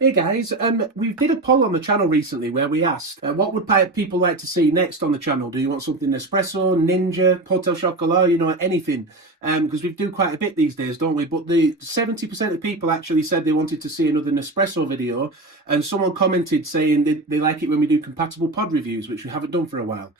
Hey guys, we did a poll on the channel recently where we asked what would people like to see next on the channel. Do you want something Nespresso, Ninja, Pot au Chocolat, anything? Because we do quite a bit these days, don't we? But the 70% of people actually said they wanted to see another Nespresso video, and someone commented saying they like it when we do compatible pod reviews, which we haven't done for a while.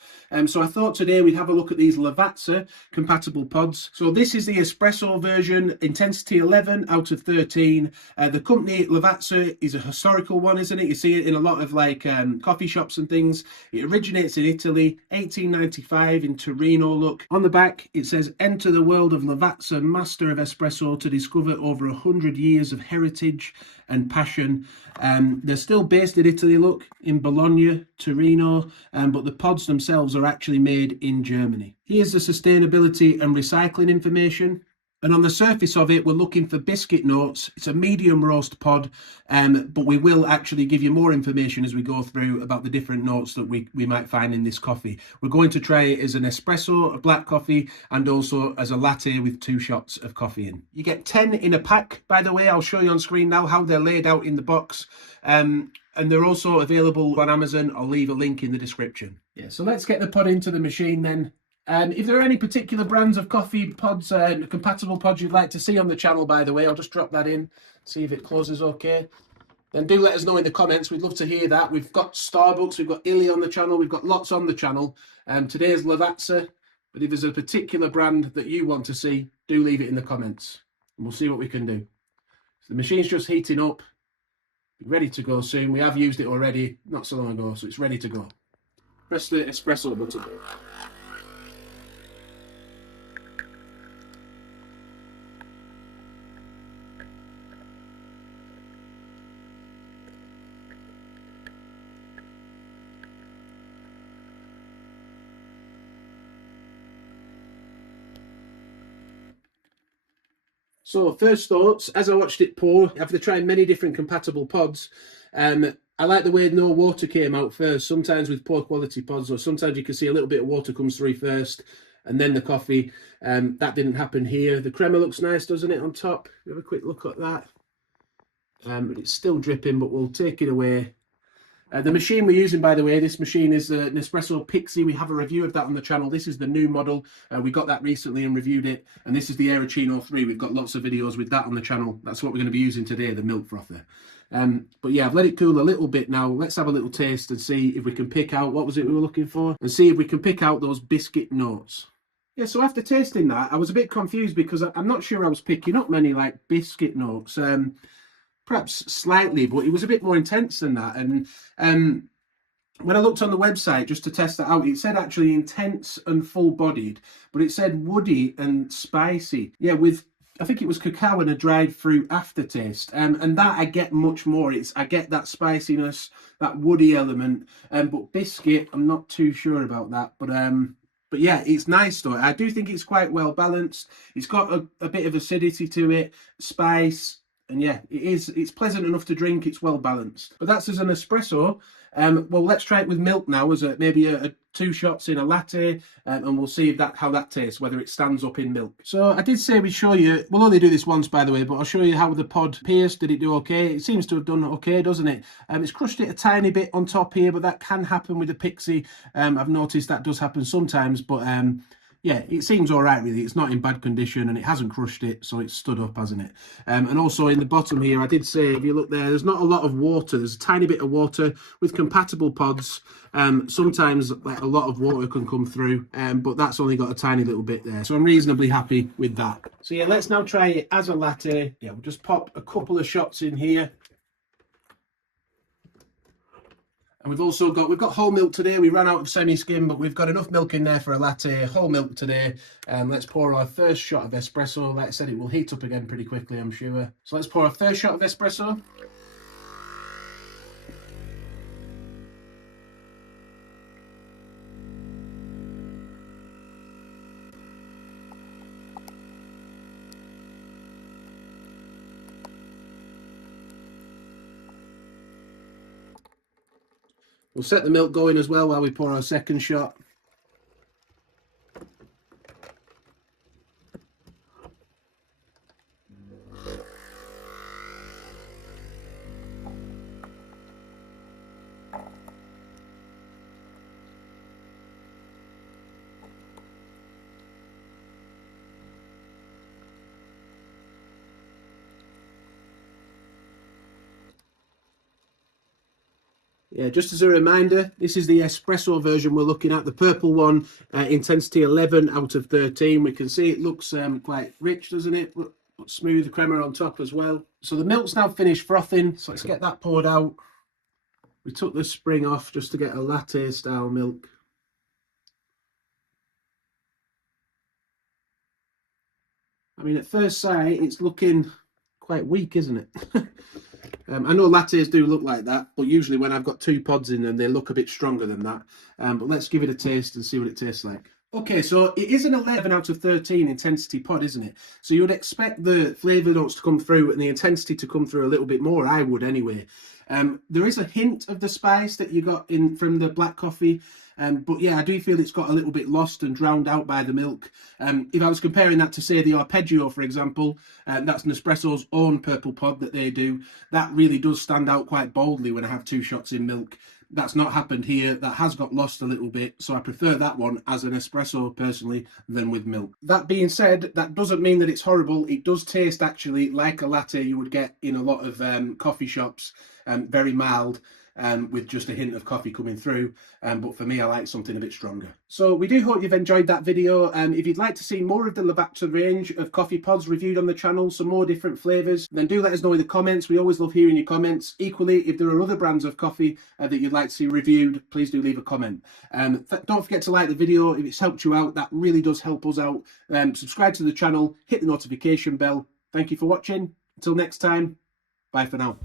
So I thought today we'd have a look at these Lavazza compatible pods. So this is the espresso version, intensity 11 out of 13. The company Lavazza is a historical one, isn't it? You see it in a lot of coffee shops and things. It originates in Italy, 1895 in Torino. Look on the back, it says, "Enter the world of Lavazza, master of espresso, to discover over 100 years of heritage and passion." They're still based in Italy, look, in Bologna, Torino, but the pods themselves are actually made in Germany. Here's the sustainability and recycling information. And on the surface of it, we're looking for biscuit notes. It's a medium roast pod, but we will actually give you more information as we go through about the different notes that we might find in this coffee. We're going to try it as an espresso, a black coffee, and also as a latte with 2 shots of coffee in. You get 10 in a pack, by the way. I'll show you on screen now how they're laid out in the box. And they're also available on Amazon. I'll leave a link in the description. Yeah, so let's get the pod into the machine then. If there are any particular brands of coffee pods, compatible pods you'd like to see on the channel, by the way, I'll just drop that in, see if it closes okay. Then do let us know in the comments. We'd love to hear that. We've got Starbucks, we've got Illy on the channel, we've got lots on the channel. Today's Lavazza, but if there's a particular brand that you want to see, do leave it in the comments, and we'll see what we can do. So the machine's just heating up, ready to go soon. We have used it already, not so long ago, so it's ready to go. Press the espresso button. So first thoughts, as I watched it pour, after trying many different compatible pods, I like the way no water came out first. Sometimes with poor quality pods, or sometimes you can see a little bit of water comes through first and then the coffee. That didn't happen here. The crema looks nice, doesn't it, on top? Have a quick look at that. It's still dripping, but we'll take it away. The machine we're using, by the way, this machine is the Nespresso Pixie. We have a review of that on the channel. This is the new model. We got that recently and reviewed it. And this is the Aeroccino 3. We've got lots of videos with that on the channel. That's what we're going to be using today, the milk frother. But yeah, I've let it cool a little bit now. Let's have a little taste and see if we can pick out, what was it we were looking for? And see if we can pick out those biscuit notes. Yeah, so after tasting that, I was a bit confused because I'm not sure I was picking up many like biscuit notes. Perhaps slightly, but it was a bit more intense than that. And when I looked on the website just to test that out, it said actually intense and full-bodied, but it said woody and spicy. Yeah, with, I think it was cacao and a dried fruit aftertaste. And that I get much more. I get that spiciness, that woody element. But biscuit, I'm not too sure about that. But yeah, it's nice though. I do think it's quite well balanced. It's got a bit of acidity to it, spice. And yeah, it's pleasant enough to drink. It's well balanced. But that's as an espresso. Well, let's try it with milk now as maybe a 2 shots in a latte, and we'll see how that tastes, whether it stands up in milk. So I did say we'd show you, we'll only do this once by the way, but I'll show you how the pod pierced. Did it do okay? It seems to have done okay, doesn't it? It's crushed it a tiny bit on top here, but that can happen with the Pixie. I've noticed that does happen sometimes, but yeah, it seems all right, really. It's not in bad condition and it hasn't crushed it, so it's stood up, hasn't it? And also in the bottom here, I did say, if you look there, there's not a lot of water. There's a tiny bit of water. With compatible pods, sometimes like, a lot of water can come through, but that's only got a tiny little bit there. So I'm reasonably happy with that. So yeah, let's now try it as a latte. Yeah, we'll just pop a couple of shots in here. And we've got whole milk today. We ran out of semi-skim, but we've got enough milk in there for a latte. Whole milk today. Let's pour our first shot of espresso. Like I said, it will heat up again pretty quickly, I'm sure. So let's pour our first shot of espresso. We'll set the milk going as well while we pour our second shot. Yeah, just as a reminder, this is the espresso version we're looking at, the purple one, intensity 11 out of 13. We can see it looks quite rich, doesn't it? Look, smooth crema on top as well. So the milk's now finished frothing, so let's get that poured out. We took the spring off just to get a latte style milk. I mean, at first sight, it's looking quite weak, isn't it? I know lattes do look like that, but usually when I've got 2 pods in them, they look a bit stronger than that. But let's give it a taste and see what it tastes like. Okay, so it is an 11 out of 13 intensity pod, isn't it? So you would expect the flavour notes to come through and the intensity to come through a little bit more. I would anyway. There is a hint of the spice that you got in from the black coffee. But yeah, I do feel it's got a little bit lost and drowned out by the milk. If I was comparing that to, say, the arpeggio, for example, that's Nespresso's own purple pod that they do, that really does stand out quite boldly when I have 2 shots in milk. That's not happened here. That has got lost a little bit, so I prefer that one as an espresso personally than with milk. That being said, that doesn't mean that it's horrible. It does taste actually like a latte you would get in a lot of coffee shops, very mild. With just a hint of coffee coming through, but for me, I like something a bit stronger. So we do hope you've enjoyed that video. If you'd like to see more of the Lavazza range of coffee pods reviewed on the channel, some more different flavours, then do let us know in the comments. We always love hearing your comments. Equally, if there are other brands of coffee that you'd like to see reviewed, please do leave a comment. Don't forget to like the video. If it's helped you out, that really does help us out. Subscribe to the channel, hit the notification bell. Thank you for watching. Until next time, bye for now.